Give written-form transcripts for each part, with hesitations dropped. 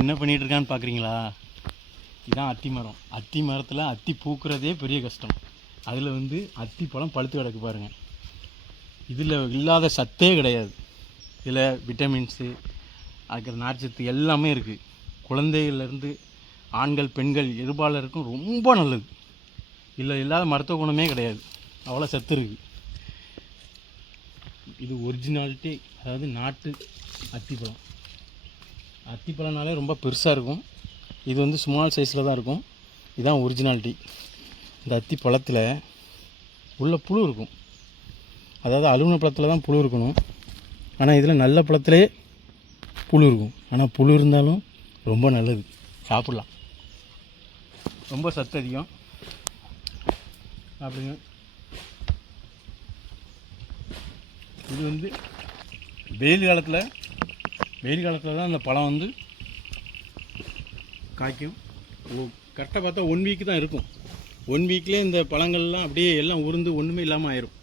என்ன பண்ணிகிட்டு இருக்கான்னு பார்க்குறீங்களா? இதுதான் அத்தி மரம். அத்தி மரத்தில் அத்தி பூக்கிறதே பெரிய கஷ்டம். அதில் அத்தி பழம் பழுத்து கிடக்கு பாருங்கள். இதில் இல்லாத சத்தே கிடையாது. இதில் விட்டமின்ஸு, அதுக்கு நார்ச்சத்து எல்லாமே இருக்குது. குழந்தைகள்லேருந்து ஆண்கள் பெண்கள் இருபாலருக்கும் ரொம்ப நல்லது. இதில் இல்லாத மருத்துவ குணமே கிடையாது. அவ்வளோ சத்து இருக்குது. இது ஒரிஜினாலிட்டி, அதாவது நாட்டு அத்திப்பழம். அத்திப்பழம்னாலே ரொம்ப பெருசாக இருக்கும். இது ஸ்மால் சைஸில் தான் இருக்கும். இதுதான் ஒரிஜினாலிட்டி. இந்த அத்தி பழத்தில் உள்ள புழு இருக்கும். அதாவது அலுமினிய பழத்தில் தான் புழு இருக்கணும். ஆனால் இதில் நல்ல பழத்திலே புழு இருக்கும். ஆனால் புழு இருந்தாலும் ரொம்ப நல்லது, சாப்பிட்லாம். ரொம்ப சத்து அதிகம். அப்படிங்க. இது வெயில் காலத்தில் தான் அந்த பழம் காய்க்கும். கரெக்டாக பார்த்தா 1 வீக் தான் இருக்கும். 1 வீக்லேயே இந்த பழங்கள்லாம் அப்படியே எல்லாம் உருந்து ஒன்றுமே இல்லாமல் ஆயிரும்.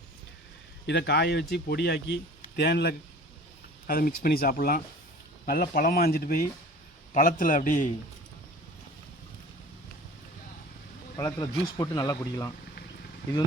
இதை காய வச்சு பொடியாக்கி தேனில் அதை மிக்ஸ் பண்ணி சாப்பிட்லாம். நல்லா பழமாக அஞ்சிட்டு போய் பழத்தில் ஜூஸ் போட்டு நல்லா குடிக்கலாம். இது